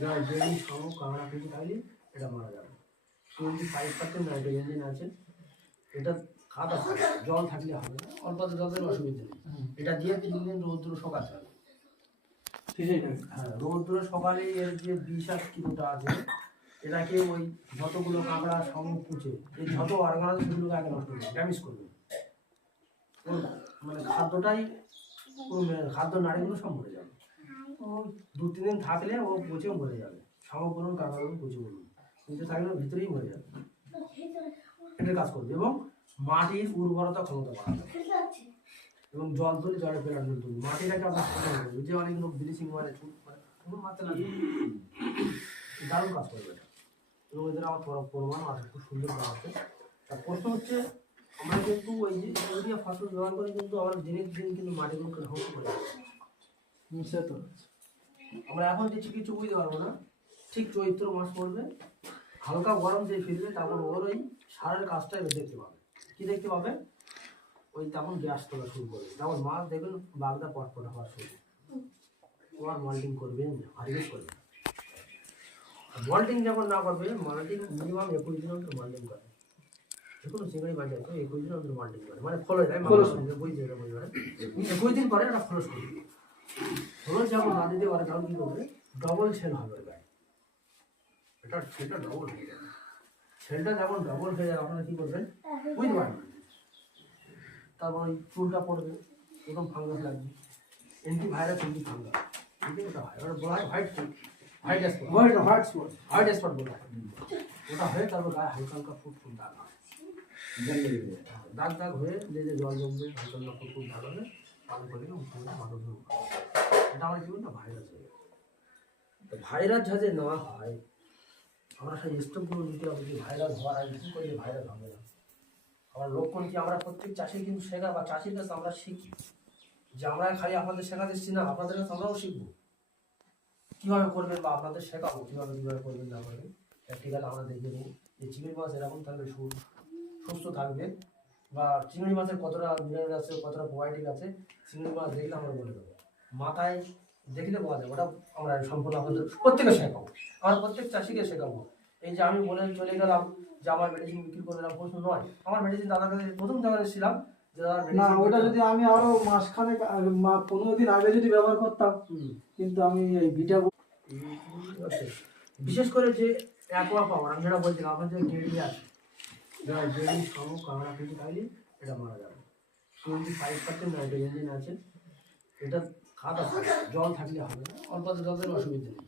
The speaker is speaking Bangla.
যারা ডেলি শামুক কাঁকড়া কিছু খাইলে এটা মারা যাবে। 25% নাইট্রোজেন আছে। এটা খাতা থাকে, জল থাকলে হবে না, অল্প জলের অসুবিধা নেই। এটা দিয়ে 3 দিন রৌদ্র শোকাতে হবে। হ্যাঁ, রৌদ্র সকালে এর যে বিষাক্তটা আছে এটাকে ওই যতগুলো কাঁকড়া শামুক কুচে এই যত অর্গানাইজ সেগুলোকে আগে নষ্ট করবে, ড্যামেজ করবে। মানে খাদ্যটাই খাদ্য নাড়িগুলো সব মরে যাবে। ও 2-3 দিন থাকলে ও পচে মরে যাবে। শামুক বলুন কাঁকড়া বলুন পচে বলুন নিচে থাকলে ভিতরেই মরে যাবে। এটা কাজ করবে এবং মাটির উর্বরতা ক্ষমতা বাড়াবে এবং জল তুলে জলে ফেরানোর তুলবে মাটিটাকে আপনার করবে। যে অনেক লোক ব্লিচিং মারে চুপ করে কোনো মারতে লাগে, দারুণ কাজ করবে এটা। এবং এদের আমার প্রমাণ আছে, খুব সুন্দর কাজ আছে। তার প্রশ্ন হচ্ছে আমরা কিন্তু ওই যে ইউরিয়া ফসফেট ব্যবহার করে কিন্তু আমরা দিনের দিন কিন্তু মাটিগুলোকে ধ্বংস করে যাচ্ছে। তো আমরা এখন যে চিকিৎসা বুঝতে পারবো না, ঠিক চৈত্র মাস পড়বে, হালকা গরম যে ফিরবে তখন ওর ওই সারের কাজটা এবার দেখতে পাবে। কি দেখতে পাবে? ওই তখন গ্যাস তোলা শুরু করবে। তখন মাছ দেখবেন বাগদা পটপটা হওয়া শুরু, ওর মল্টিং করবেন, হারভেস্ট করবে। মল্টিং যখন না করবে, মল্টিং মিনিমাম 21 দিন অন্তর মল্টিং করে। যে কোনো চিংড়ি মাছ আছে 21 দিন অন্তর মল্টিং করে, মানে ফলো যায় খোলস বুঝতে এটা বুঝতে পারে 21 দিন পরে ওটা খোলস করবে। খোলস যখন না দিতে পারে তখন কী করবে? ডবল সেল হবে গায়ে, এটা সেটা ডবল হয়ে যাবে। সেলটা যখন ডবল হয়ে যাবে আপনারা কী করবেন বুঝতে পারবেন। তারপর ওই চুলটা পড়বে, প্রথম ফাঙ্গাস লাগবে, অ্যান্টিভাইরাস ফাঙ্গাস, ঠিক আছে? ওটা হয়, ওটা বলা হয় হোয়াইট স্পট বলা হয়। ওটা হয়ে তারপর গায়ে হালকা হালকা ফুট দাগ হয়, দাগ হয়ে লেজে জল জমবে, হালকা হালকা ফুট দাগ হবে, পানি করে মাথা ধরুন। এটা আমরা কি বলি না ভাইরাস হয়ে যাবে। তো ভাইরাস যাতে না হয় আমরা সেই স্টোভগুলো নিতে হবে যে ভাইরাস হওয়ার আগে কী করলে ভাইরাস হবে না। আমার লক্ষণ কি আমরা প্রত্যেক চাষি কিন্তু শেখা বা চাষির কাছে আমরা শিখি যে আমরা খালি আপনাদের শেখাতে এসেছি না, আপনাদের কাছে আমরাও শিখবো কীভাবে করবেন বা আপনাদের শেখাবো কীভাবে করবেন না করবেন। প্র্যাকটিক্যাল আমরা দেখে দেবো যে চিংড়ি মাছ এরকম থাকলে সুস্থ থাকবে বা চিংড়ি মাছের কতটা মিনারেল আছে, কতটা প্রোবায়োটিক আছে চিংড়ি মাছ দেখলে আমরা বলে দেবো। মাথায় দেখলে বলা যাবে, ওটা আমরা সম্পূর্ণ আপনাদের প্রত্যেকে শেখাবো, আমরা প্রত্যেক চাষিকে শেখাবো। এই যে আমি বলে চলে গেলাম যে আমার মেডিসিন বিক্রি করে দিলাম প্রশ্ন নয়। আমার মেডিসিন দাদার কাছে প্রথম জায়গায় এসেছিলাম যে না, ওটা যদি আমি আরো মাসখানেক 15 দিন আগে যদি ব্যবহার করতাম, কিন্তু আমি এই ভিটা বিশেষ করে যে অ্যাকোয়া পাওয়ার আমি যেটা বলছিলাম আপনাদের ডেলি আছে, যারা ডেলি শামুক কাঁকড়া কিছু খাইলে এটা মারা যাবে। 25% নাইট্রোজেন আছে। এটা খাতা থাকে, জল থাকলে হবে না, অল্প জলের অসুবিধা নেই।